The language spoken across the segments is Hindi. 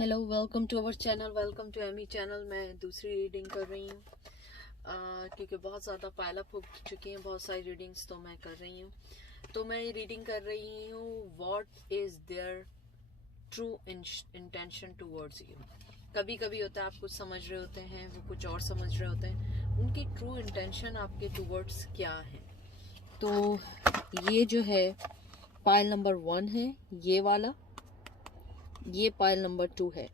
Hello, welcome to our channel, welcome to Amy channel. मैं दूसरी रीडिंग कर रही हूँ क्योंकि बहुत ज़्यादा पाइलअप हो चुकी हैं बहुत सारी रीडिंग्स, तो मैं कर रही हूँ। तो मैं ये रीडिंग कर रही हूँ, what is their true intention towards you. कभी कभी होता है आप कुछ समझ रहे होते हैं, वो कुछ और समझ रहे होते हैं। उनकी ट्रू इंटेंशन आपके टूवर्ड्स क्या है। तो ये जो है पाइल नंबर 1 है, ये वाला। ये पाइल नंबर 2 है।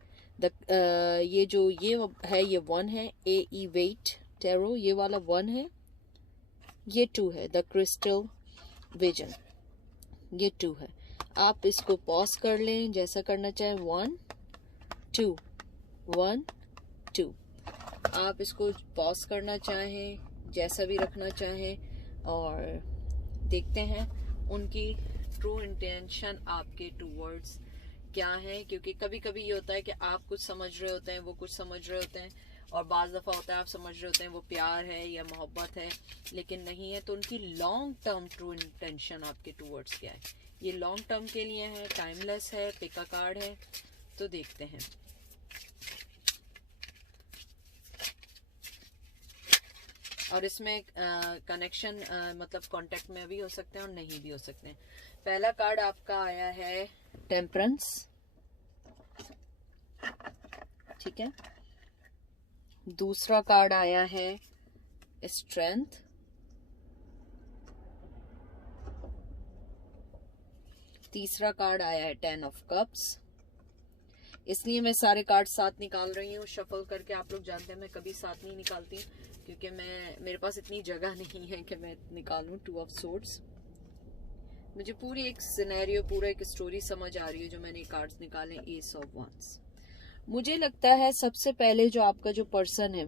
ये जो ये है, ये 1 है। ए वेट टेरो, ये वाला 1 है। ये 2 है, द क्रिस्टल विजन, ये 2 है। आप इसको पॉज कर लें जैसा करना चाहें। 1 2 1 2। आप इसको पॉज करना चाहें, जैसा भी रखना चाहें, और देखते हैं उनकी ट्रू इंटेंशन आपके टूवर्ड्स क्या है। क्योंकि कभी कभी ये होता है कि आप कुछ समझ रहे होते हैं, वो कुछ समझ रहे होते हैं, और बाज़ दफ़ा होता है आप समझ रहे होते हैं वो प्यार है या मोहब्बत है, लेकिन नहीं है। तो उनकी लॉन्ग टर्म ट्रू इंटेंशन आपके टूवर्ड्स क्या है। ये लॉन्ग टर्म के लिए है, टाइमलेस है, पिका कार्ड है। तो देखते हैं। और इसमें कनेक्शन मतलब कांटेक्ट में भी हो सकते हैं और नहीं भी हो सकते हैं। पहला कार्ड आपका आया है टेम्परेंस, ठीक है। दूसरा कार्ड आया है स्ट्रेंथ। तीसरा कार्ड आया है 10 ऑफ कप्स। इसलिए मैं सारे कार्ड साथ निकाल रही हूँ शफल करके। आप लोग जानते हैं मैं कभी साथ नहीं निकालती, क्योंकि मेरे पास इतनी जगह नहीं है कि मैं निकालूं। 2 ऑफ सोर्ड्स। मुझे पूरी एक सिनेरियो, पूरा एक स्टोरी समझ आ रही है जो मैंने कार्ड्स निकाले। Ace of wands. मुझे लगता है सबसे पहले जो आपका जो पर्सन है,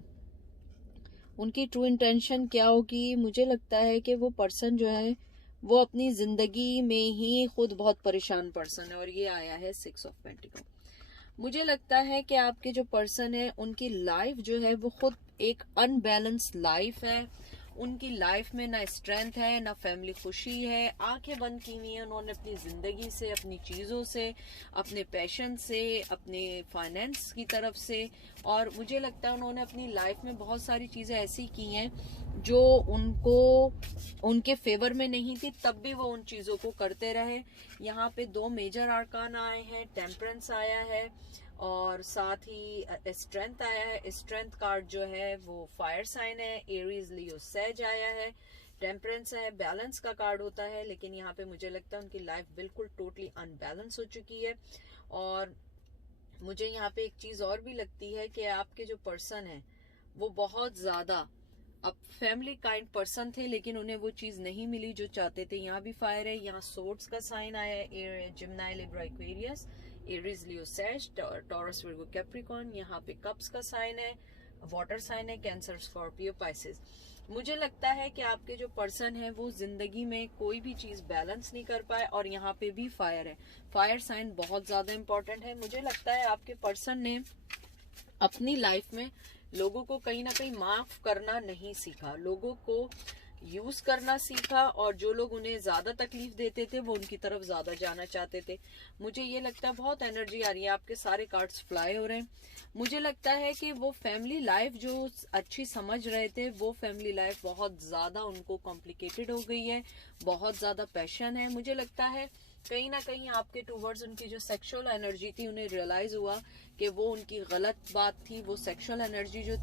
उनकी ट्रू इंटेंशन क्या होगी। मुझे लगता है कि वो पर्सन जो है वो अपनी जिंदगी में ही खुद बहुत परेशान पर्सन है। और ये आया है 6 ऑफ पेंटिकल। मुझे लगता है कि आपके जो पर्सन है उनकी लाइफ जो है वो खुद एक अनबैलेंस लाइफ है। उनकी लाइफ में ना स्ट्रेंथ है, ना फैमिली खुशी है। आंखें बंद की हुई है उन्होंने अपनी जिंदगी से, अपनी चीजों से, अपने पैशन से, अपने फाइनेंस की तरफ से। और मुझे लगता है उन्होंने अपनी लाइफ में बहुत सारी चीजें ऐसी की हैं जो उनको उनके फेवर में नहीं थी, तब भी वो उन चीजों को करते रहे। यहाँ पे 2 मेजर आर्कान आए हैं, टेम्परेंस आया है और साथ ही स्ट्रेंथ आया है। स्ट्रेंथ कार्ड जो है वो फायर साइन है, एरीज लियो सेज आया है। टेम्परेंस है, बैलेंस का कार्ड होता है, लेकिन यहाँ पे मुझे लगता है उनकी लाइफ बिल्कुल टोटली अनबैलेंस हो चुकी है। और मुझे यहाँ पे एक चीज और भी लगती है कि आपके जो पर्सन है वो बहुत ज्यादा अब फैमिली काइंड पर्सन थे, लेकिन उन्हें वो चीज नहीं मिली जो चाहते थे। यहाँ भी फायर है, यहाँ सोर्ड्स का साइन आया है, Gemini Libra Aquarius, Aries Leo सेज, टॉरस विर्गो कैप्रिकॉर्न। यहाँ पे कप्स का साइन है, वाटर साइन है, कैंसर स्कॉर्पियो पाइसेस। मुझे लगता है कि आपके जो पर्सन है वो जिंदगी में कोई भी चीज बैलेंस नहीं कर पाए। और यहाँ पे भी फायर है, फायर साइन बहुत ज्यादा इंपॉर्टेंट है। मुझे लगता है आपके पर्सन ने अपनी लाइफ में लोगों को कहीं ना कहीं माफ करना नहीं सीखा, लोगों को यूज करना सीखा, और जो लोग उन्हें ज्यादा तकलीफ देते थे वो उनकी तरफ ज्यादा जाना चाहते थे। मुझे ये लगता है, बहुत एनर्जी आ रही है, आपके सारे कार्ड्स फ्लाई हो रहे हैं। मुझे लगता है कि वो फैमिली लाइफ जो अच्छी समझ रहे थे, वो फैमिली लाइफ बहुत ज्यादा उनको कॉम्प्लिकेटेड हो गई है, बहुत ज्यादा पैशन है। मुझे लगता है कहीं ना कहीं आपके टूवर्ड्स उनकी जो सेक्सुअल एनर्जी थी, उन्हें रियलाइज हुआ कि वो उनकी गलत बात थी। वो सेक्सुअल एनर्जी जो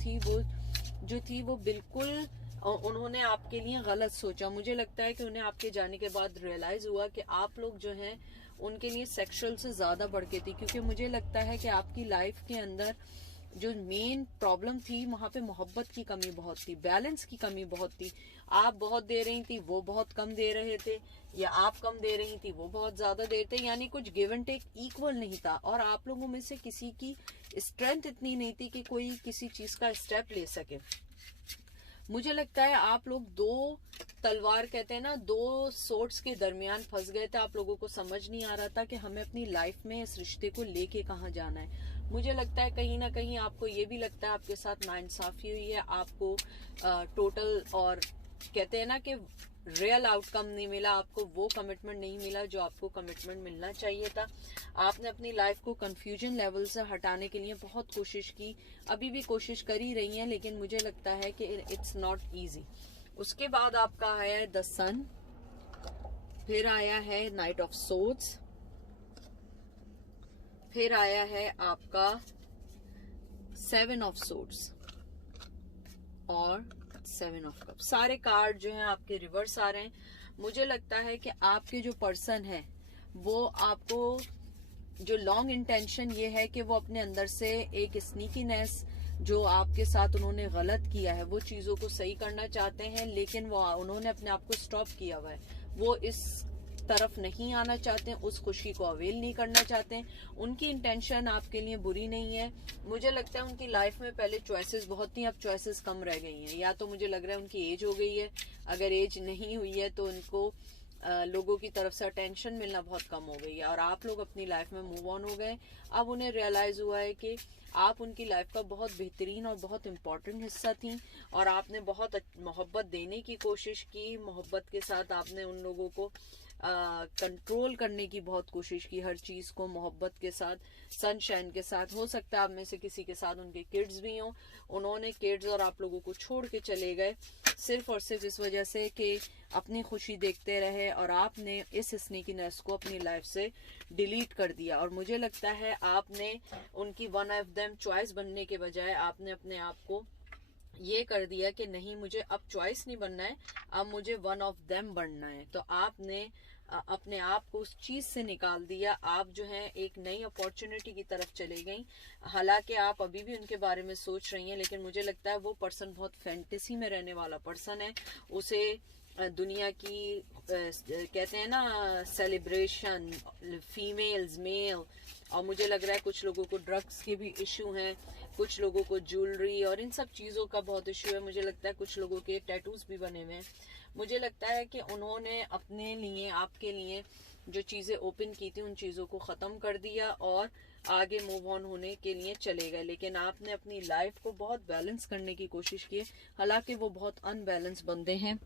थी वो बिल्कुल उन्होंने आपके लिए गलत सोचा। मुझे लगता है कि उन्हें आपके जाने के बाद रियलाइज हुआ कि आप लोग जो हैं उनके लिए सेक्सुअल से ज्यादा बढ़ के थी। क्योंकि मुझे लगता है कि आपकी लाइफ के अंदर जो मेन प्रॉब्लम थी वहां पे मोहब्बत की कमी बहुत थी, बैलेंस की कमी बहुत थी। आप बहुत दे रही थी, वो बहुत कम दे रहे थे, या आप कम दे रही थी, वो बहुत ज्यादा दे रहे थे। यानी कुछ गिव एंड टेक इक्वल नहीं था। और आप लोगों में से किसी की स्ट्रेंथ इतनी नहीं थी कि कोई किसी चीज का स्टेप ले सके। मुझे लगता है आप लोग 2 तलवार कहते हैं ना, 2 सोर्ड्स के दरमियान फंस गए थे। आप लोगों को समझ नहीं आ रहा था कि हमें अपनी लाइफ में इस रिश्ते को लेके कहाँ जाना है। मुझे लगता है कहीं ना कहीं आपको ये भी लगता है आपके साथ नाइंसाफी हुई है, आपको टोटल, और कहते हैं ना कि रियल आउटकम नहीं मिला, आपको वो कमिटमेंट नहीं मिला जो आपको कमिटमेंट मिलना चाहिए था। आपने अपनी लाइफ को कंफ्यूजन लेवल से हटाने के लिए बहुत कोशिश की, अभी भी कोशिश कर ही रही हैं, लेकिन मुझे लगता है कि इट्स नॉट इजी। उसके बाद आपका आया है द सन, फिर आया है नाइट ऑफ सोर्ड्स, फिर आया है आपका 7 ऑफ सोर्ड्स और 7 ऑफ कप। सारे कार्ड जो हैं आपके रिवर्स आ रहे हैं। मुझे लगता है कि आपके जो पर्सन है वो आपको जो लॉन्ग इंटेंशन ये है कि वो अपने अंदर से एक स्नीकीनेस जो आपके साथ उन्होंने गलत किया है वो चीजों को सही करना चाहते हैं, लेकिन वो उन्होंने अपने आप को स्टॉप किया हुआ है, वो इस तरफ नहीं आना चाहते हैं, उस खुशी को अवेल नहीं करना चाहते हैं। उनकी इंटेंशन आपके लिए बुरी नहीं है। मुझे लगता है उनकी लाइफ में पहले चॉइसेस बहुत थी, अब चॉइसेस कम रह गई हैं, या तो मुझे लग रहा है उनकी एज हो गई है, अगर एज नहीं हुई है तो उनको लोगों की तरफ से अटेंशन मिलना बहुत कम हो गई है, और आप लोग अपनी लाइफ में मूव ऑन हो गए। अब उन्हें रियलाइज हुआ है कि आप उनकी लाइफ का बहुत बेहतरीन और बहुत इम्पोर्टेंट हिस्सा थी, और आपने बहुत मोहब्बत देने की कोशिश की, मोहब्बत के साथ आपने उन लोगों को कंट्रोल करने की बहुत कोशिश की, हर चीज को मोहब्बत के साथ, सनशाइन के साथ। हो सकता है आप में से किसी के साथ उनके किड्स भी हों, उन्होंने किड्स और आप लोगों को छोड़ के चले गए सिर्फ और सिर्फ इस वजह से कि अपनी खुशी देखते रहे, और आपने इस स्नीकीनेस को अपनी लाइफ से डिलीट कर दिया। और मुझे लगता है आपने उनकी वन ऑफ देम चॉइस बनने के बजाय आपने अपने आप को ये कर दिया कि नहीं, मुझे अब चॉइस नहीं बनना है, अब मुझे वन ऑफ देम बनना है। तो आपने अपने आप को उस चीज से निकाल दिया, आप जो है एक नई अपॉर्चुनिटी की तरफ चले गई। हालांकि आप अभी भी उनके बारे में सोच रही हैं, लेकिन मुझे लगता है वो पर्सन बहुत फैंटेसी में रहने वाला पर्सन है। उसे दुनिया की कहते हैं ना सेलिब्रेशन, फीमेल्स, मेल, और मुझे लग रहा है कुछ लोगों को ड्रग्स के भी इशू हैं, कुछ लोगों को ज्वेलरी और इन सब चीज़ों का बहुत इशू है। मुझे लगता है कुछ लोगों के टैटूज भी बने हुए हैं। मुझे लगता है कि उन्होंने अपने लिए, आपके लिए जो चीज़ें ओपन की थी उन चीज़ों को ख़त्म कर दिया और आगे मूव ऑन होने के लिए चले गए। लेकिन आपने अपनी लाइफ को बहुत बैलेंस करने की कोशिश की, हालांकि वो बहुत अनबैलेंस बंदे हैं।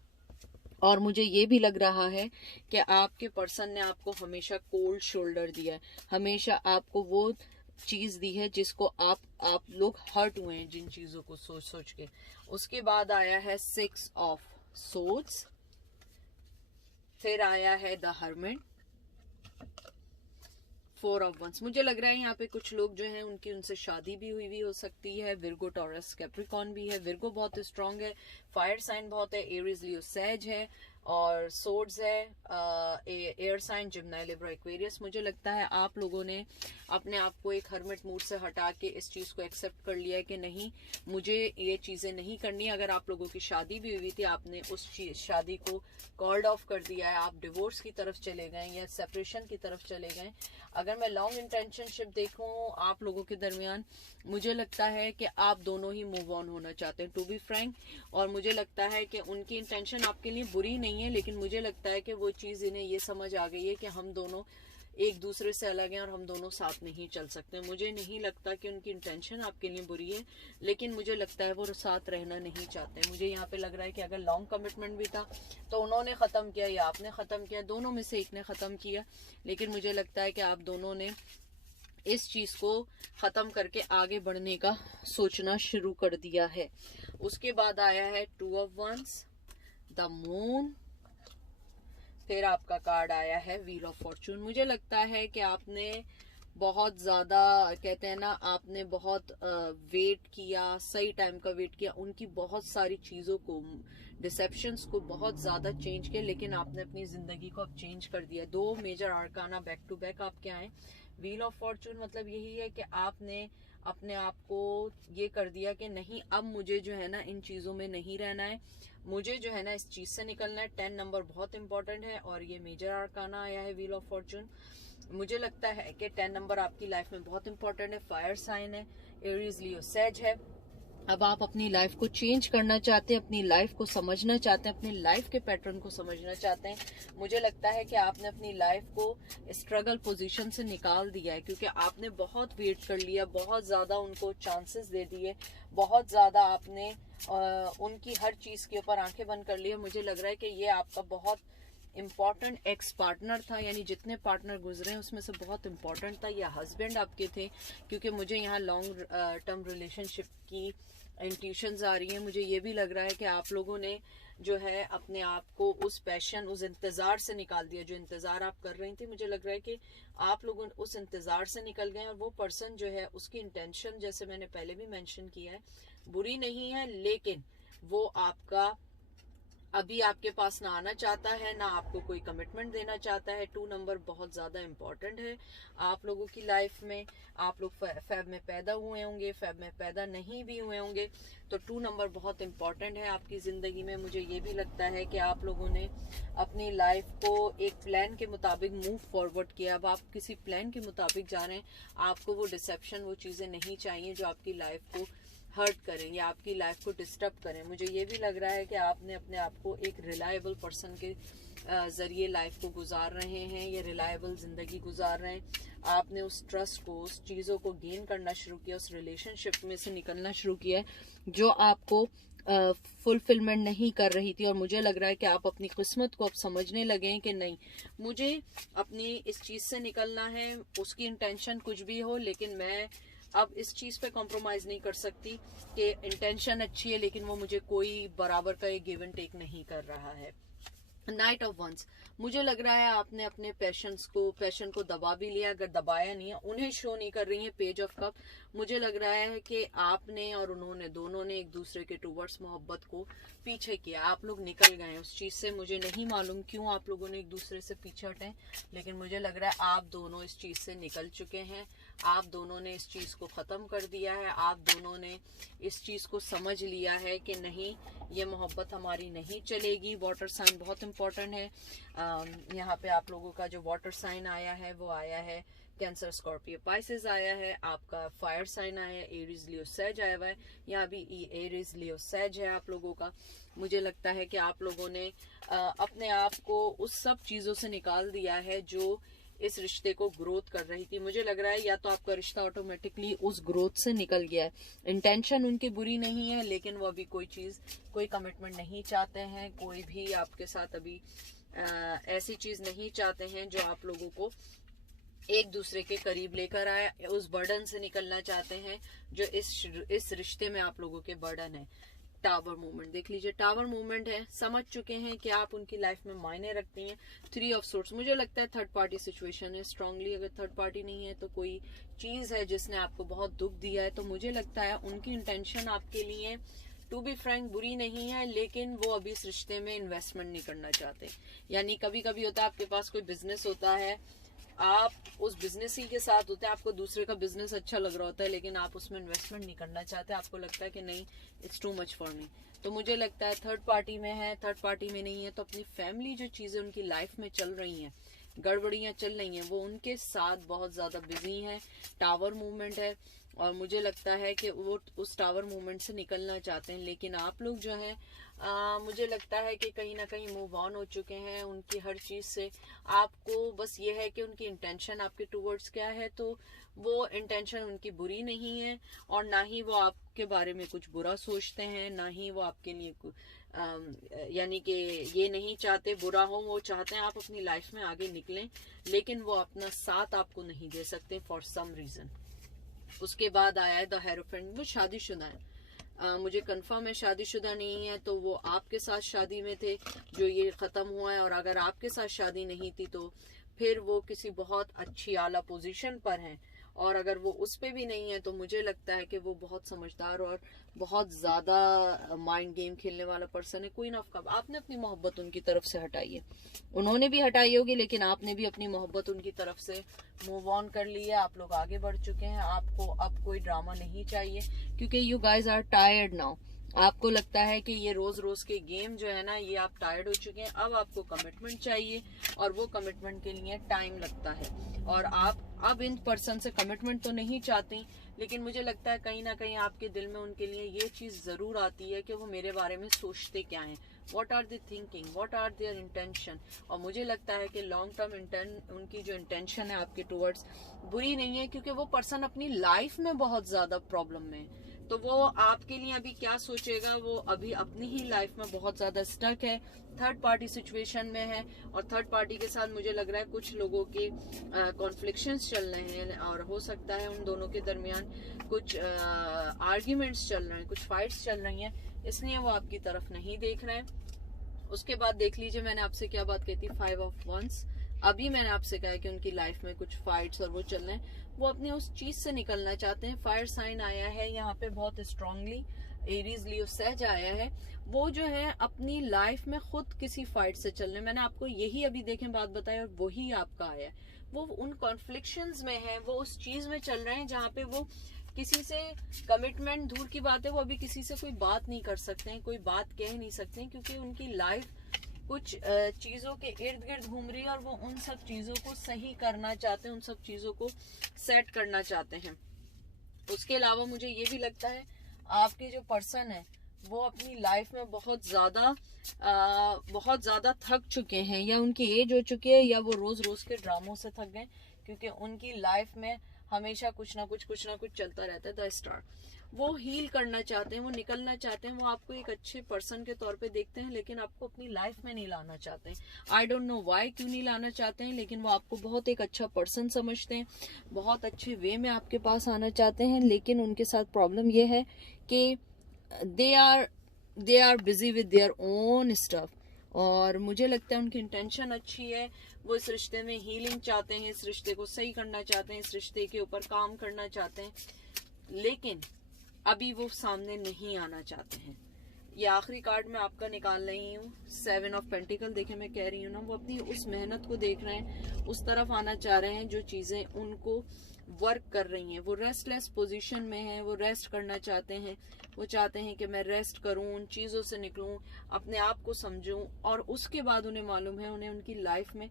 और मुझे ये भी लग रहा है कि आपके पर्सन ने आपको हमेशा कोल्ड शोल्डर दिया है, हमेशा आपको वो चीज दी है जिसको आप लोग हर्ट हुए हैं जिन चीजों को सोच सोच के। उसके बाद आया है 6 ऑफ सोर्ड्स, फिर आया है द हर्मिट, 4 ऑफ वंस। मुझे लग रहा है यहाँ पे कुछ लोग जो हैं उनकी उनसे शादी भी हुई भी हो सकती है। विर्गो, टॉरस, कैप्रिकॉन भी है। विर्गो बहुत स्ट्रांग है, फायर साइन बहुत है, एरीज, लियो, सैज है, और सोर्ड्स है एयर साइन, जिम्नाई, लिब्रा, एक्वेरियस। मुझे लगता है आप लोगों ने अपने आप को एक हर्मिट मूड से हटा के इस चीज को एक्सेप्ट कर लिया है कि नहीं, मुझे ये चीजें नहीं करनी। अगर आप लोगों की शादी भी हुई थी, आपने उस शादी को कॉल्ड ऑफ कर दिया है, आप डिवोर्स की तरफ चले गए या सेपरेशन की तरफ चले गए। अगर मैं लॉन्ग इंटेंशनशिप देखूं आप लोगों के दरमियान, मुझे लगता है कि आप दोनों ही मूव ऑन होना चाहते हैं, टू बी फ्रैंक। और मुझे लगता है कि उनकी इंटेंशन आपके लिए बुरी नहीं है, लेकिन मुझे लगता है कि वो चीज़ इन्हें ये समझ आ गई है कि हम दोनों एक दूसरे से अलग हैं और हम दोनों साथ नहीं चल सकते। मुझे नहीं लगता कि उनकी इंटेंशन आपके लिए बुरी है, लेकिन मुझे लगता है वो साथ रहना नहीं चाहते। मुझे यहाँ पे लग रहा है कि अगर लॉन्ग कमिटमेंट भी था तो उन्होंने ख़त्म किया या आपने ख़त्म किया, दोनों में से एक ने ख़त्म किया। लेकिन मुझे लगता है कि आप दोनों ने इस चीज़ को ख़त्म करके आगे बढ़ने का सोचना शुरू कर दिया है। उसके बाद आया है 2 ऑफ वंस, द मून, फिर आपका कार्ड आया है व्हील ऑफ फॉर्चून। मुझे लगता है कि आपने बहुत ज़्यादा, कहते हैं ना, आपने बहुत वेट किया, सही टाइम का वेट किया, उनकी बहुत सारी चीज़ों को, डिसेप्शंस को बहुत ज़्यादा चेंज किया, लेकिन आपने अपनी ज़िंदगी को अब चेंज कर दिया। 2 major arcana back to back आपके आए। व्हील ऑफ फॉर्चून मतलब यही है कि आपने अपने आप को ये कर दिया कि नहीं, अब मुझे जो है ना इन चीज़ों में नहीं रहना है, मुझे जो है ना इस चीज़ से निकलना है। 10 नंबर बहुत इंपॉर्टेंट है और ये मेजर आर्काना आया है व्हील ऑफ फॉर्चून। मुझे लगता है कि 10 नंबर आपकी लाइफ में बहुत इंपॉर्टेंट है। फायर साइन है, एरीज, लियो, सैज है, अब आप अपनी लाइफ को चेंज करना चाहते हैं, अपनी लाइफ को समझना चाहते हैं, अपनी लाइफ के पैटर्न को समझना चाहते हैं। मुझे लगता है कि आपने अपनी लाइफ को स्ट्रगल पोजीशन से निकाल दिया है, क्योंकि आपने बहुत वेट कर लिया, बहुत ज़्यादा उनको चांसेस दे दिए, बहुत ज़्यादा आपने उनकी हर चीज़ के ऊपर आंखें बंद कर ली। मुझे लग रहा है कि ये आपका बहुत इम्पॉर्टेंट एक्स पार्टनर था, यानी जितने पार्टनर गुजरे हैं उसमें से बहुत इम्पॉर्टेंट था या हस्बैंड आपके थे, क्योंकि मुझे यहाँ लॉन्ग टर्म रिलेशनशिप की इंट्यूशंस आ रही हैं। मुझे ये भी लग रहा है कि आप लोगों ने जो है अपने आप को उस पैशन, उस इंतज़ार से निकाल दिया। जो इंतज़ार आप कर रही थी, मुझे लग रहा है कि आप लोगों उस इंतज़ार से निकल गए। और वो पर्सन जो है उसकी इंटेंशन, जैसे मैंने पहले भी मेंशन किया है, बुरी नहीं है, लेकिन वो आपका अभी आपके पास ना आना चाहता है, ना आपको कोई कमिटमेंट देना चाहता है। 2 नंबर बहुत ज़्यादा इम्पॉर्टेंट है आप लोगों की लाइफ में। आप लोग फेब में पैदा हुए होंगे, फेब में पैदा नहीं भी हुए होंगे, तो 2 नंबर बहुत इम्पॉर्टेंट है आपकी ज़िंदगी में। मुझे ये भी लगता है कि आप लोगों ने अपनी लाइफ को एक प्लान के मुताबिक मूव फॉरवर्ड किया। अब आप किसी प्लान के मुताबिक जा रहे हैं, आपको वो डिसेप्शन, वो चीज़ें नहीं चाहिए जो आपकी लाइफ को हर्ट करें या आपकी लाइफ को डिस्टर्ब करें। मुझे ये भी लग रहा है कि आपने अपने आप को एक रिलायबल पर्सन के ज़रिए लाइफ को गुजार रहे हैं, या रिलायबल ज़िंदगी गुजार रहे हैं। आपने उस ट्रस्ट को, उस चीज़ों को गेन करना शुरू किया, उस रिलेशनशिप में से निकलना शुरू किया है जो आपको फुलफिलमेंट नहीं कर रही थी। और मुझे लग रहा है कि आप अपनी किस्मत को अब समझने लगे हैं कि नहीं, मुझे अपनी इस चीज़ से निकलना है, उसकी इंटेंशन कुछ भी हो, लेकिन मैं अब इस चीज़ पे कॉम्प्रोमाइज़ नहीं कर सकती कि इंटेंशन अच्छी है लेकिन वो मुझे कोई बराबर का एक गिव एंड टेक नहीं कर रहा है। नाइट ऑफ वंस, मुझे लग रहा है आपने अपने पैशन को दबा भी लिया। अगर दबाया नहीं है, उन्हें शो नहीं कर रही है पेज ऑफ कप। मुझे लग रहा है कि आपने और उन्होंने, दोनों ने एक दूसरे के टूवर्ड्स मोहब्बत को पीछे किया। आप लोग निकल गए उस चीज़ से। मुझे नहीं मालूम क्यों आप लोगों ने एक दूसरे से पीछे हटे, लेकिन मुझे लग रहा है आप दोनों इस चीज़ से निकल चुके हैं। आप दोनों ने इस चीज़ को ख़त्म कर दिया है। आप दोनों ने इस चीज़ को समझ लिया है कि नहीं, ये मोहब्बत हमारी नहीं चलेगी। वाटर साइन बहुत इम्पोर्टेंट है। यहाँ पे आप लोगों का जो वाटर साइन आया है वो आया है कैंसर, स्कॉर्पियो, पाइसेस आया है। आपका फायर साइन आया है एरीज, लियो, सेज आया हुआ है। यहाँ भी एरीज, लियो, सेज है आप लोगों का। मुझे लगता है कि आप लोगों ने अपने आप को उस सब चीज़ों से निकाल दिया है जो इस रिश्ते को ग्रोथ कर रही थी। मुझे लग रहा है या तो आपका रिश्ता ऑटोमेटिकली उस ग्रोथ से निकल गया है। इंटेंशन उनकी बुरी नहीं है, लेकिन वो अभी कोई कमिटमेंट नहीं चाहते हैं, कोई भी आपके साथ अभी ऐसी चीज़ नहीं चाहते हैं जो आप लोगों को एक दूसरे के करीब लेकर आए। उस बर्डन से निकलना चाहते हैं जो इस रिश्ते में आप लोगों के बर्डन है। टावर मूवमेंट देख लीजिए, टावर मूवमेंट है। समझ चुके हैं कि आप उनकी लाइफ में मायने रखती हैं। 3 ऑफ सोर्ट्स, मुझे लगता है थर्ड पार्टी सिचुएशन है स्ट्रांगली। अगर थर्ड पार्टी नहीं है तो कोई चीज़ है जिसने आपको बहुत दुख दिया है। तो मुझे लगता है उनकी इंटेंशन आपके लिए, टू बी फ्रैंक, बुरी नहीं है, लेकिन वो अभी इस रिश्ते में इन्वेस्टमेंट नहीं करना चाहते। यानी कभी कभी होता है आपके पास कोई बिजनेस होता है, आप उस बिजनेस ही के साथ होते हैं, आपको दूसरे का बिजनेस अच्छा लग रहा होता है, लेकिन आप उसमें इन्वेस्टमेंट नहीं करना चाहते। आपको लगता है कि नहीं, it's too much for me. तो मुझे लगता है थर्ड पार्टी में है, थर्ड पार्टी में नहीं है तो अपनी फैमिली, जो चीज़ें उनकी लाइफ में चल रही हैं, गड़बड़ियाँ चल रही हैं, वो उनके साथ बहुत ज़्यादा बिजी हैं। टावर मूवमेंट है और मुझे लगता है कि वो उस टावर मूवमेंट से निकलना चाहते हैं। लेकिन आप लोग जो हैं, मुझे लगता है कि कहीं ना कहीं मूव ऑन हो चुके हैं उनकी हर चीज़ से। आपको बस ये है कि उनकी इंटेंशन आपके टूवर्ड्स क्या है, तो वो इंटेंशन उनकी बुरी नहीं है, और ना ही वो आपके बारे में कुछ बुरा सोचते हैं, ना ही वो आपके लिए यानी कि ये नहीं चाहते बुरा हो। वो चाहते हैं आप अपनी लाइफ में आगे निकलें, लेकिन वो अपना साथ आपको नहीं दे सकते फॉर सम रीज़न। उसके बाद आया है द हेरोफेंट, वो शादीशुदा है। मुझे कंफर्म है शादीशुदा नहीं है, तो वो आपके साथ शादी में थे जो ये ख़त्म हुआ है। और अगर आपके साथ शादी नहीं थी तो फिर वो किसी बहुत अच्छी आला पोजीशन पर हैं। और अगर वो उस पे भी नहीं है तो मुझे लगता है कि वो बहुत समझदार और बहुत ज़्यादा माइंड गेम खेलने वाला पर्सन है। क्वीन ऑफ कप, आपने अपनी मोहब्बत उनकी तरफ से हटाई है, उन्होंने भी हटाई होगी, लेकिन आपने भी अपनी मोहब्बत उनकी तरफ से मूव ऑन कर ली है। आप लोग आगे बढ़ चुके हैं। आपको अब कोई ड्रामा नहीं चाहिए, क्योंकि you guys are tired now. आपको लगता है कि ये रोज रोज के गेम जो है ना, ये आप टायर्ड हो चुके हैं, अब आपको कमिटमेंट चाहिए और वो कमिटमेंट के लिए टाइम लगता है। और आप अब इन पर्सन से कमिटमेंट तो नहीं चाहती, लेकिन मुझे लगता है कहीं ना कहीं आपके दिल में उनके लिए ये चीज जरूर आती है कि वो मेरे बारे में सोचते क्या हैं, what are they thinking, what are their intention. और मुझे लगता है कि लॉन्ग टर्म उनकी जो इंटेंशन है आपके टुवर्ड्स बुरी नहीं है, क्योंकि वो पर्सन अपनी लाइफ में बहुत ज्यादा प्रॉब्लम में है। तो वो आपके लिए अभी क्या सोचेगा, वो अभी अपनी ही लाइफ में बहुत ज्यादा स्टक है, थर्ड पार्टी सिचुएशन में है। और थर्ड पार्टी के साथ मुझे लग रहा है कुछ लोगों के कॉन्फ्लिक्शंस चल रहे हैं, और हो सकता है उन दोनों के दरमियान कुछ आर्ग्यूमेंट्स चल रहे हैं, कुछ फाइट्स चल रही हैं, इसलिए वो आपकी तरफ नहीं देख रहे हैं। उसके बाद देख लीजिए मैंने आपसे क्या बात कही थी, 5 ऑफ वंस। अभी मैंने आपसे कहा कि उनकी लाइफ में कुछ फाइट्स और वो चल रहे हैं, वो अपने उस चीज से निकलना चाहते हैं। फायर साइन आया है यहाँ पे बहुत स्ट्रांगली, एरीज लियो सेज आया है। वो जो है अपनी लाइफ में खुद किसी फाइट से चल रहे, मैंने आपको यही अभी देखें बात बताई और वही आपका आया है। वो उन कॉन्फ्लिक्शंस में है, वो उस चीज में चल रहे हैं जहाँ पे वो किसी से कमिटमेंट दूर की बात है, वो अभी किसी से कोई बात नहीं कर सकते हैं, कोई बात कह नहीं सकते हैं, क्योंकि उनकी लाइफ कुछ चीजों के इर्द गिर्द घूम रही है और वो उन सब चीजों को सही करना चाहते हैं, उन सब चीजों को सेट करना चाहते हैं। उसके अलावा मुझे ये भी लगता है आपके जो पर्सन है वो अपनी लाइफ में बहुत ज्यादा थक चुके हैं, या उनकी एज हो चुकी है, या वो रोज रोज के ड्रामों से थक गए, क्योंकि उनकी लाइफ में हमेशा कुछ ना कुछ चलता रहता है। द स्टार, वो हील करना चाहते हैं, वो निकलना चाहते हैं, वो आपको एक अच्छे पर्सन के तौर पे देखते हैं, लेकिन आपको अपनी लाइफ में नहीं लाना चाहते हैं। आई डोंट नो वाई, क्यों नहीं लाना चाहते हैं, लेकिन वो आपको बहुत एक अच्छा पर्सन समझते हैं, बहुत अच्छे वे में आपके पास आना चाहते हैं। लेकिन उनके साथ प्रॉब्लम ये है कि they are busy with their own stuff. और मुझे लगता है उनकी इंटेंशन अच्छी है, वो इस रिश्ते में हीलिंग चाहते हैं, इस रिश्ते को सही करना चाहते हैं, इस रिश्ते के ऊपर काम करना चाहते हैं, लेकिन अभी वो सामने नहीं आना चाहते हैं। ये आखिरी कार्ड मैं आपका निकाल रही हूँ, 7 ऑफ पेंटिकल। देखे मैं कह रही हूँ ना, वो अपनी उस मेहनत को देख रहे हैं, उस तरफ आना चाह रहे हैं जो चीजें उनको वर्क कर रही हैं। वो रेस्टलेस पोजीशन में है, वो रेस्ट करना चाहते हैं, वो चाहते हैं कि मैं रेस्ट करूं, उन चीजों से निकलूं, अपने आप को समझूं, और उसके बाद उन्हें मालूम है उन्हें उनकी लाइफ में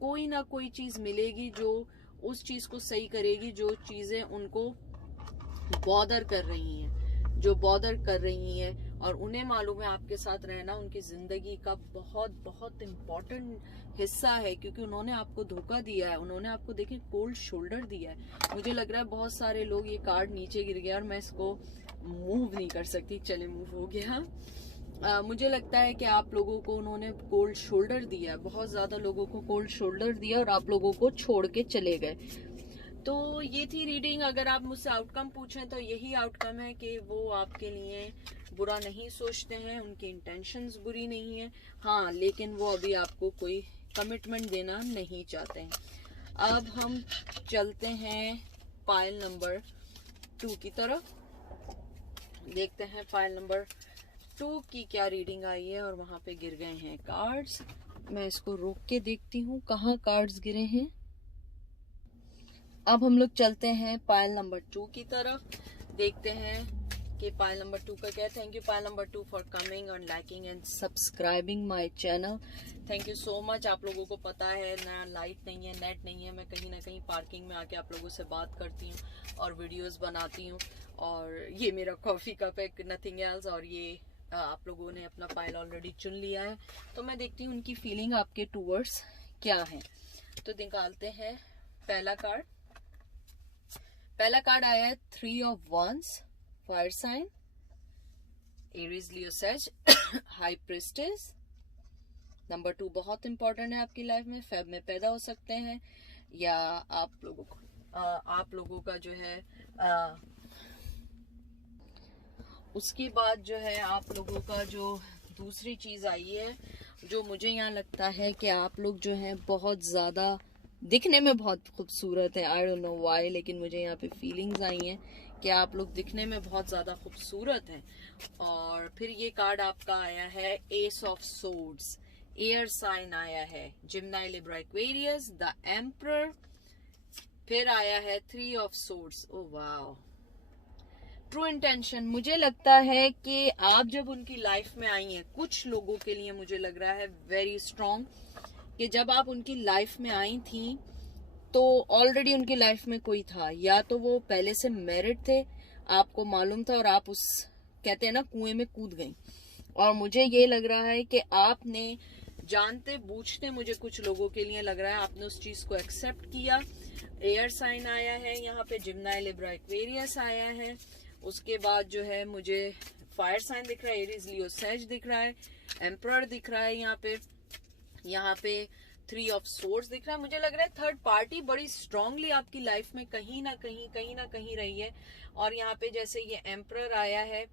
कोई ना कोई चीज मिलेगी जो उस चीज को सही करेगी, जो चीजें उनको बॉदर कर रही हैं, जो बॉदर कर रही हैं। और उन्हें मालूम है आपके साथ रहना उनकी जिंदगी का बहुत बहुत इम्पोर्टेंट हिस्सा है, क्योंकि उन्होंने आपको धोखा दिया है, उन्होंने आपको देखें कोल्ड शोल्डर दिया है। मुझे लग रहा है बहुत सारे लोग, ये कार्ड नीचे गिर गया और मैं इसको मूव नहीं कर सकती, चले मूव हो गया। मुझे लगता है कि आप लोगों को उन्होंने कोल्ड शोल्डर दिया है, बहुत ज्यादा लोगों को कोल्ड शोल्डर दिया और आप लोगों को छोड़ के चले गए। तो ये थी रीडिंग। अगर आप मुझसे आउटकम पूछें तो यही आउटकम है कि वो आपके लिए बुरा नहीं सोचते हैं, उनकी इंटेंशंस बुरी नहीं है, हाँ, लेकिन वो अभी आपको कोई कमिटमेंट देना नहीं चाहते हैं। अब हम चलते हैं पाइल नंबर 2 की तरफ, देखते हैं पाइल नंबर 2 की क्या रीडिंग आई है। और वहां पे गिर गए हैं कार्ड्स, मैं इसको रोक के देखती हूँ कहाँ कार्ड्स गिरे हैं। अब हम लोग चलते हैं पाइल नंबर 2 की तरफ, देखते हैं कि पाइल नंबर 2 का क्या है। थैंक यू पाइल नंबर 2 फॉर कमिंग और liking and subscribing my channel, thank you so much. आप लोगों को पता है ना, लाइट नहीं है, नेट नहीं है, मैं कहीं ना कहीं पार्किंग में आके आप लोगों से बात करती हूँ और वीडियोस बनाती हूँ। और ये मेरा कॉफ़ी कप है, नथिंग एल्स। और ये आप लोगों ने अपना पाइल ऑलरेडी चुन लिया है, तो मैं देखती हूँ उनकी फीलिंग आपके टूवर्ड्स क्या है। तो निकालते हैं पहला कार्ड। पहला कार्ड आया है 3 of wands, fire sign, Aries Leo Sag, high priestess. Number 2 बहुत इंपॉर्टेंट है आपकी लाइफ में, फेब में पैदा हो सकते हैं, या आप लोगों का जो है उसके बाद जो है आप लोगों का जो दूसरी चीज आई है, जो मुझे यहाँ लगता है कि आप लोग जो है बहुत ज्यादा दिखने में बहुत खूबसूरत है, आई डोंट नो व्हाई, लेकिन मुझे यहाँ पे फीलिंग्स आई हैं कि आप लोग दिखने में बहुत ज्यादा खूबसूरत हैं। और फिर ये कार्ड आपका आया है ace of swords, air sign आया है, Gemini, Libra, Aquarius, the emperor. फिर आया है 3 of swords, oh wow, true intention, मुझे लगता है कि आप जब उनकी लाइफ में आई हैं, कुछ लोगों के लिए मुझे लग रहा है वेरी स्ट्रॉन्ग, कि जब आप उनकी लाइफ में आई थी तो ऑलरेडी उनकी लाइफ में कोई था, या तो वो पहले से मैरिड थे, आपको मालूम था, और आप उस, कहते हैं ना, कुएं में कूद गई। और मुझे ये लग रहा है कि आपने जानते बूझते, मुझे कुछ लोगों के लिए लग रहा है, आपने उस चीज को एक्सेप्ट किया। एयर साइन आया है यहाँ पे, जिम्नाई लिब्रा एक्वेरियस आया है, उसके बाद जो है मुझे फायर साइन दिख रहा है, एरीज लियो सेज दिख रहा है, एम्परर दिख रहा है यहाँ पे 3 ऑफ सोर्ड्स दिख रहा है। मुझे लग रहा है थर्ड पार्टी बड़ी स्ट्रांगली आपकी लाइफ में कहीं ना कहीं रही है। और यहाँ पे जैसे ये एम्परर आया है,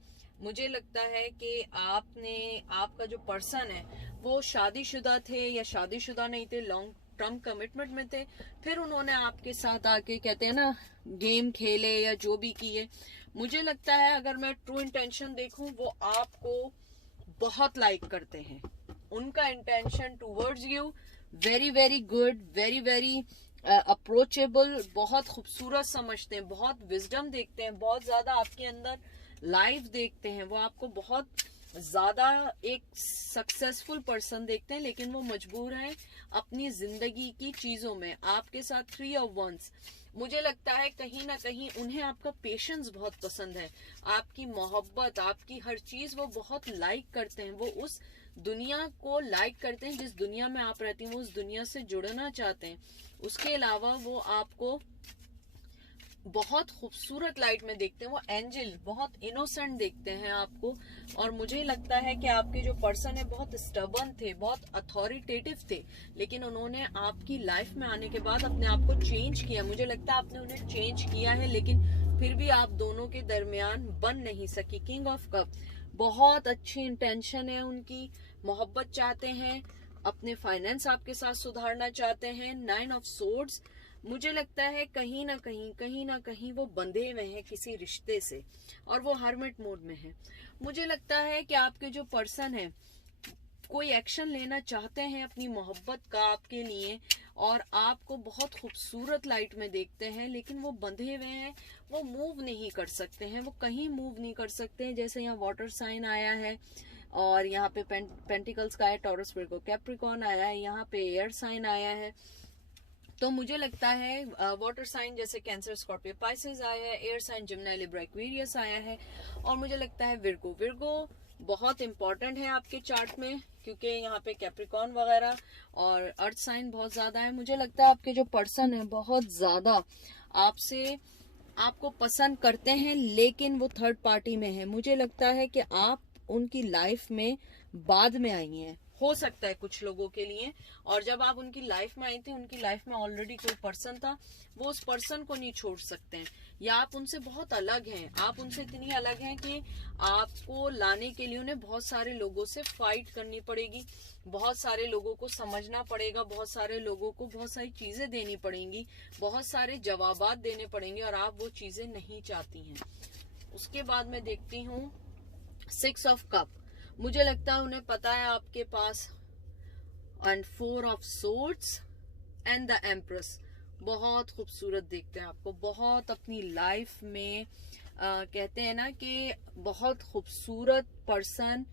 मुझे लगता है कि आपका जो पर्सन है वो शादीशुदा थे या शादीशुदा नहीं थे, लॉन्ग टर्म कमिटमेंट में थे, फिर उन्होंने आपके साथ आके, कहते हैं ना, गेम खेले या जो भी किए। मुझे लगता है अगर मैं ट्रू इंटेंशन देखूं, वो आपको बहुत लाइक करते हैं, उनका intention towards you very very good, very very approachable, बहुत खूबसूरत समझते हैं, बहुत विजडम देखते हैं, बहुत ज्यादा आपके अंदर लाइफ देखते हैं, वो आपको बहुत ज्यादा एक सक्सेसफुल पर्सन देखते हैं, लेकिन वो मजबूर हैं अपनी जिंदगी की चीजों में। आपके साथ 3 ऑफ वंस, मुझे लगता है कहीं ना कहीं उन्हें आपका पेशेंस बहुत पसंद है, आपकी मोहब्बत, आपकी हर चीज वो बहुत लाइक करते हैं, वो उस दुनिया को लाइक करते हैं जिस दुनिया में आप रहती हैं, वो उस दुनिया से जुड़ना चाहते हैं। उसके अलावा वो आपको बहुत खूबसूरत लाइट में देखते हैं, वो एंजल, बहुत इनोसेंट देखते हैं आपको। और मुझे लगता है कि आपके जो पर्सन है बहुत स्टबर्न थे, बहुत अथॉरिटेटिव थे, लेकिन उन्होंने आपकी लाइफ में आने के बाद अपने आप को चेंज किया। मुझे लगता है आपने उन्हें चेंज किया है, लेकिन फिर भी आप दोनों के दरमियान बन नहीं सकी। किंग ऑफ कप, बहुत अच्छी इंटेंशन है उनकी, मोहब्बत चाहते हैं, अपने फाइनेंस आपके साथ सुधारना चाहते हैं। 9 ऑफ सोर्ड्स, मुझे लगता है कहीं ना कहीं वो बंधे हुए हैं किसी रिश्ते से, और वो हर्मिट मोड में है। मुझे लगता है कि आपके जो पर्सन है कोई एक्शन लेना चाहते हैं अपनी मोहब्बत का आपके लिए, और आपको बहुत खूबसूरत लाइट में देखते हैं, लेकिन वो बंधे हुए हैं, वो मूव नहीं कर सकते हैं, वो कहीं मूव नहीं कर सकते हैं। जैसे यहाँ वाटर साइन आया है, और यहाँ पे पेंटिकल्स का है, टॉरस विर्गो कैप्रिकॉर्न आया है, यहाँ पे एयर साइन आया है। तो मुझे लगता है वाटर साइन जैसे कैंसर, स्कॉर्पियो, पाइसेस आया है, एयर साइन जिम्नाई लिब्रा एक्वेरियस आया है, और मुझे लगता है विर्गो बहुत इंपॉर्टेंट है आपके चार्ट में, क्योंकि यहाँ पे कैप्रिकॉर्न वगैरह और अर्थ साइन बहुत ज्यादा है। मुझे लगता है आपके जो पर्सन है बहुत ज्यादा आपको पसंद करते हैं, लेकिन वो थर्ड पार्टी में है। मुझे लगता है कि आप उनकी लाइफ में बाद में आई हैं, हो सकता है कुछ लोगों के लिए, और जब आप उनकी लाइफ में आई थी, उनकी लाइफ में ऑलरेडी कोई पर्सन था, वो उस पर्सन को नहीं छोड़ सकते हैं, या आप उनसे बहुत अलग हैं। आप उनसे इतनी अलग हैं कि आपको लाने के लिए उन्हें बहुत सारे लोगों से फाइट करनी पड़ेगी, बहुत सारे लोगों को समझना पड़ेगा, बहुत सारे लोगों को बहुत सारी चीजें देनी पड़ेंगी, बहुत सारे जवाबात देने पड़ेंगे, और आप वो चीजें नहीं चाहती हैं। उसके बाद मैं देखती हूँ 6 ऑफ कप, मुझे लगता है उन्हें पता है आपके पास, and 4 of swords and the empress, बहुत खूबसूरत देखते हैं आपको, बहुत अपनी लाइफ में कहते हैं ना कि बहुत खूबसूरत पर्सन,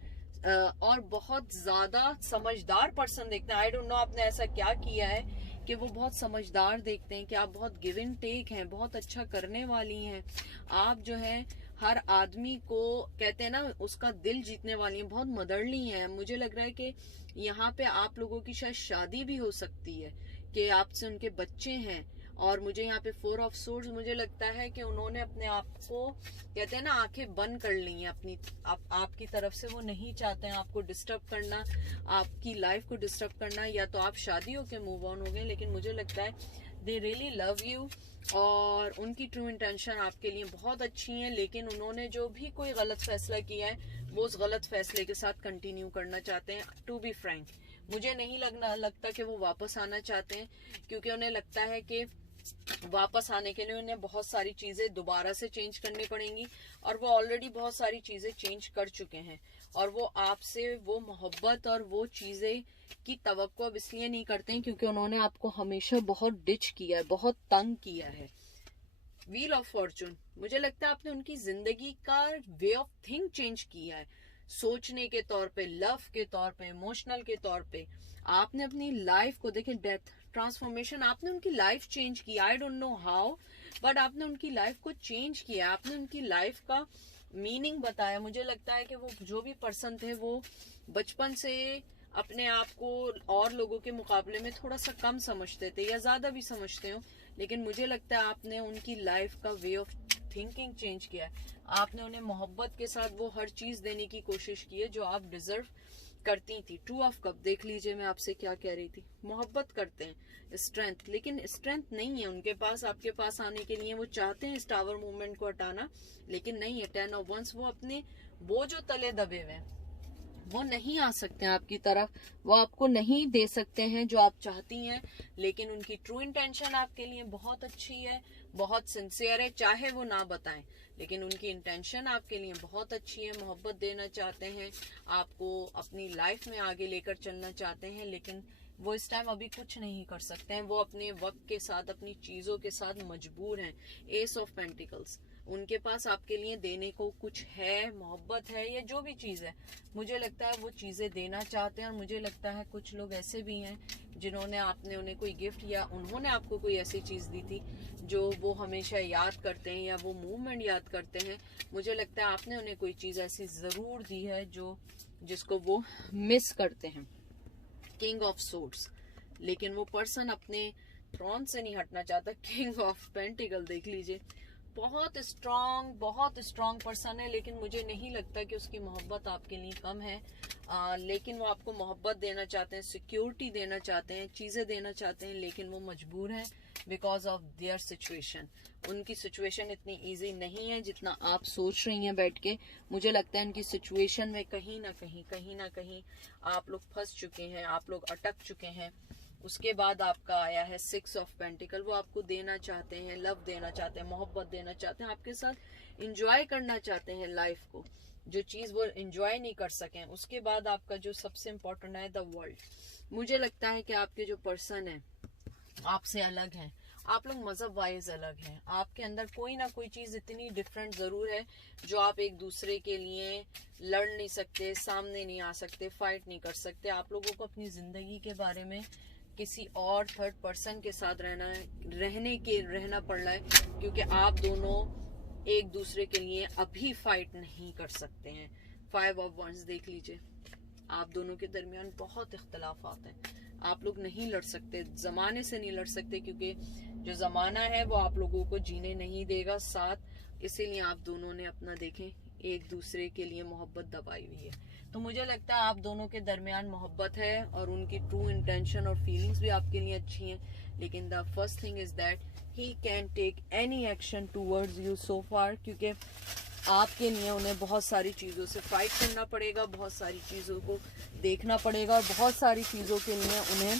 और बहुत ज्यादा समझदार पर्सन देखते हैं। आई डोंट नो आपने ऐसा क्या किया है कि वो बहुत समझदार देखते हैं, कि आप बहुत गिव एंड टेक हैं, बहुत अच्छा करने वाली हैं, आप जो है हर आदमी को, कहते हैं ना, उसका दिल जीतने वाली हैं, बहुत मदरली हैं। मुझे लग रहा है कि यहाँ पे आप लोगों की शायद शादी भी हो सकती है, कि आपसे उनके बच्चे हैं। और मुझे यहाँ पे 4 ऑफ सोर्ड्स, मुझे लगता है कि उन्होंने अपने आप को, कहते हैं ना, आंखें बंद कर ली हैं अपनी, आपकी तरफ से। वो नहीं चाहते हैं आपको डिस्टर्ब करना, आपकी लाइफ को डिस्टर्ब करना, या तो आप शादी होके मूव ऑन हो गए, लेकिन मुझे लगता है दे रियली लव यू, और उनकी ट्रू इंटेंशन आपके लिए बहुत अच्छी है, लेकिन उन्होंने जो भी कोई गलत फैसला किया है वो उस गलत फैसले के साथ कंटिन्यू करना चाहते हैं। टू बी फ्रैंक, मुझे नहीं लगता कि वो वापस आना चाहते हैं, क्योंकि उन्हें लगता है कि वापस आने के लिए उन्हें बहुत सारी चीजें दोबारा से चेंज करनी पड़ेंगी, और वो ऑलरेडी बहुत सारी चीजें चेंज कर चुके हैं, और वो आपसे वो मोहब्बत और वो चीजें की तवक्को अब इसलिए नहीं करते हैं क्योंकि उन्होंने आपको हमेशा बहुत डिच किया है, बहुत तंग किया है। व्हील ऑफ फॉर्चून, मुझे लगता है आपने उनकी जिंदगी का वे ऑफ थिंक चेंज किया है, सोचने के तौर पे, लव के तौर पे, इमोशनल के तौर पे। आपने अपनी लाइफ को देखें, डेथ ट्रांसफॉर्मेशन, आपने उनकी लाइफ चेंज की। I don't know how, but आपने उनकी लाइफ को चेंज किया, आपने उनकी लाइफ का मीनिंग बताया। मुझे लगता है कि वो जो भी पर्सन थे वो बचपन से अपने आप को और लोगों के मुकाबले में थोड़ा सा कम समझते थे या ज्यादा भी समझते हो, लेकिन मुझे लगता है आपने उनकी लाइफ का वे ऑफ थिंकिंग चेंज किया है। आपने उन्हें मोहब्बत के साथ वो हर चीज देने की कोशिश की है जो आप डिजर्व करती थी। टू ऑफ कप देख लीजिए, मैं आपसे क्या कह रही थी। मोहब्बत करते हैं, स्ट्रेंथ, लेकिन स्ट्रेंथ नहीं है उनके पास आपके पास आने के लिए। वो चाहते हैं इस टावर मूवमेंट को हटाना, लेकिन नहीं है। 10 ऑफ वंस, वो अपने वो जो तले दबे हुए हैं वो नहीं आ सकते हैं आपकी तरफ, वो आपको नहीं दे सकते हैं जो आप चाहती हैं। लेकिन उनकी ट्रू इंटेंशन आपके लिए बहुत अच्छी है, बहुत सिंसियर है, चाहे वो ना बताएं, लेकिन उनकी इंटेंशन आपके लिए बहुत अच्छी है। मोहब्बत देना चाहते हैं, आपको अपनी लाइफ में आगे लेकर चलना चाहते हैं, लेकिन वो इस टाइम अभी कुछ नहीं कर सकते हैं। वो अपने वक्त के साथ, अपनी चीजों के साथ मजबूर हैं। एस ऑफ पेंटिकल्स, उनके पास आपके लिए देने को कुछ है, मोहब्बत है या जो भी चीज है, मुझे लगता है वो चीजें देना चाहते हैं। और मुझे लगता है कुछ लोग ऐसे भी हैं जिन्होंने आपने उन्हें कोई गिफ्ट या उन्होंने आपको कोई ऐसी चीज दी थी जो वो हमेशा याद करते हैं या वो मूवमेंट याद करते हैं। मुझे लगता है आपने उन्हें कोई चीज ऐसी जरूर दी है जो जिसको वो मिस करते हैं। किंग ऑफ सोर्ड्स, लेकिन वो पर्सन अपने थ्रोन से नहीं हटना चाहता। किंग ऑफ पेंटिकल देख लीजिए, बहुत स्ट्रांग पर्सन है, लेकिन मुझे नहीं लगता कि उसकी मोहब्बत आपके लिए कम है। लेकिन वो आपको मोहब्बत देना चाहते हैं, सिक्योरिटी देना चाहते हैं, चीजें देना चाहते हैं, लेकिन वो मजबूर हैं बिकॉज ऑफ देयर सिचुएशन। उनकी सिचुएशन इतनी इजी नहीं है जितना आप सोच रही हैं बैठ के। मुझे लगता है उनकी सिचुएशन में कहीं ना कहीं आप लोग फंस चुके हैं, आप लोग अटक चुके हैं। उसके बाद आपका आया है 6 ऑफ पेंटिकल। वो आपको देना चाहते हैं, लव देना चाहते हैं, मोहब्बत देना चाहते हैं, आपके साथ इंजॉय करना चाहते हैं लाइफ को, जो चीज वो इंजॉय नहीं कर सकें। उसके बाद आपका जो सबसे इम्पोर्टेंट है द वर्ल्ड। मुझे लगता है कि आपके जो पर्सन है आपसे अलग हैं, आप लोग मजहब वाइज अलग हैं, आपके अंदर कोई ना कोई चीज इतनी डिफरेंट जरूर है जो आप एक दूसरे के लिए लड़ नहीं सकते, सामने नहीं आ सकते, फाइट नहीं कर सकते। आप लोगों को अपनी जिंदगी के बारे में किसी और थर्ड पर्सन के साथ रहना पड़ रहा है, क्योंकि आप दोनों एक दूसरे के लिए अभी फाइट नहीं कर सकते हैं। 5 ऑफ वंस देख लीजिए, आप दोनों के दरमियान बहुत इख्तलाफात हैं, आप लोग नहीं लड़ सकते, जमाने से नहीं लड़ सकते, क्योंकि जो जमाना है वो आप लोगों को जीने नहीं देगा साथ। इसीलिए आप दोनों ने अपना देखें एक दूसरे के लिए मोहब्बत दबाई हुई है। तो मुझे लगता है आप दोनों के दरमियान मोहब्बत है और उनकी ट्रू इंटेंशन और फीलिंग्स भी आपके लिए अच्छी हैं, लेकिन the first thing is that he can take any action towards you so far, क्योंकि आपके लिए उन्हें बहुत सारी चीज़ों से फाइट करना पड़ेगा, बहुत सारी चीज़ों को देखना पड़ेगा और बहुत सारी चीज़ों के लिए उन्हें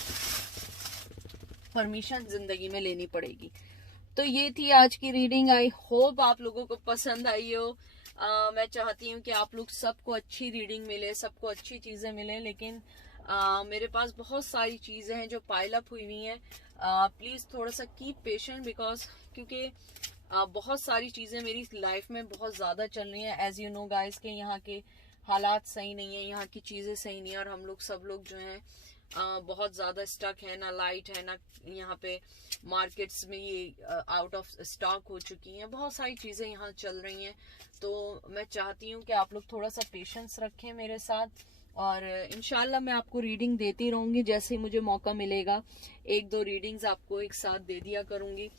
परमिशन जिंदगी में लेनी पड़ेगी। तो ये थी आज की रीडिंग। आई होप आप लोगों को पसंद आई हो। मैं चाहती हूँ कि आप लोग सबको अच्छी रीडिंग मिले, सबको अच्छी चीज़ें मिले, लेकिन मेरे पास बहुत सारी चीज़ें हैं जो पाइल अप हुई हुई हैं। प्लीज़ थोड़ा सा कीप पेशेंट, बिकॉज क्योंकि बहुत सारी चीज़ें मेरी लाइफ में बहुत ज़्यादा चल रही हैं। एज यू नो गाइस के यहाँ के हालात सही नहीं है, यहाँ की चीज़ें सही नहीं है, और हम लोग सब लोग जो हैं बहुत ज़्यादा स्टक है, ना लाइट है, ना यहाँ पे मार्केट्स में ये आउट ऑफ स्टॉक हो चुकी हैं, बहुत सारी चीज़ें यहाँ चल रही हैं। तो मैं चाहती हूँ कि आप लोग थोड़ा सा पेशेंस रखें मेरे साथ, और इंशाल्लाह मैं आपको रीडिंग देती रहूँगी जैसे ही मुझे मौका मिलेगा। 1-2 रीडिंग्स आपको एक साथ दे दिया करूँगी,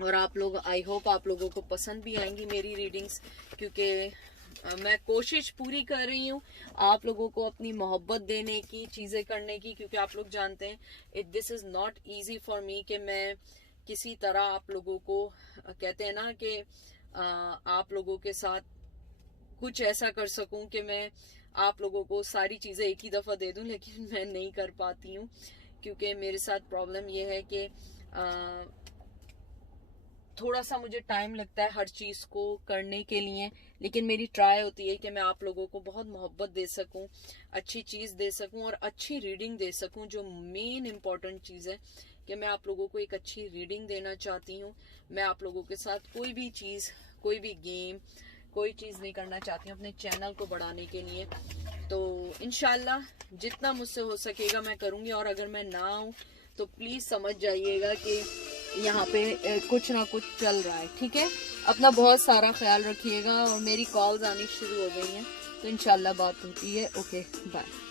और आप लोग, आई होप आप लोगों को पसंद भी आएंगी मेरी रीडिंग्स, क्योंकि मैं कोशिश पूरी कर रही हूँ आप लोगों को अपनी मोहब्बत देने की, चीज़ें करने की, क्योंकि आप लोग जानते हैं this is not easy for me कि मैं किसी तरह आप लोगों को, कहते हैं ना कि आप लोगों के साथ कुछ ऐसा कर सकूं कि मैं आप लोगों को सारी चीज़ें एक ही दफ़ा दे दूं, लेकिन मैं नहीं कर पाती हूँ, क्योंकि मेरे साथ प्रॉब्लम ये है कि थोड़ा सा मुझे टाइम लगता है हर चीज़ को करने के लिए, लेकिन मेरी ट्राई होती है कि मैं आप लोगों को बहुत मोहब्बत दे सकूं, अच्छी चीज़ दे सकूं और अच्छी रीडिंग दे सकूं। जो मेन इम्पॉर्टेंट चीज़ है कि मैं आप लोगों को एक अच्छी रीडिंग देना चाहती हूँ। मैं आप लोगों के साथ कोई भी चीज़, कोई भी गेम, कोई चीज़ नहीं करना चाहती हूँ अपने चैनल को बढ़ाने के लिए। तो इंशाल्लाह जितना मुझसे हो सकेगा मैं करूँगी, और अगर मैं ना आऊँ तो प्लीज़ समझ जाइएगा कि यहाँ पे कुछ ना कुछ चल रहा है, ठीक है। अपना बहुत सारा ख्याल रखिएगा, और मेरी कॉल्स आनी शुरू हो गई हैं तो इंशाल्लाह बात होती है। Okay bye.